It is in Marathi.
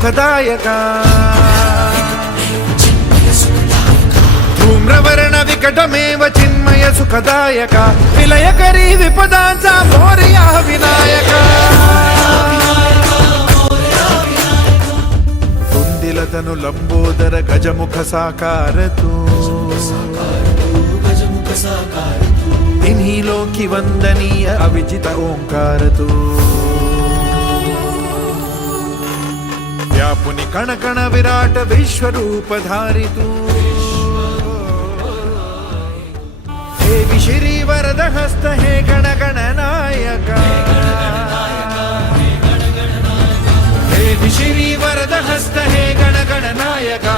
सुखदायका धूम्रवर्ण विकटमेव चिन्मय सुखदायका विलयकरी विपदांचा मोरया विनायका तनु लंबोदर गजमुख साकार तू तिन्ही लोकी वंदनीय अविजित ओंकार तू व्यापुनी कण कण विराट विश्वरूप धारी तू हे श्री वरद हस्त हे गण गण नायका हे श्री वरद हस्त हे गण गण नायका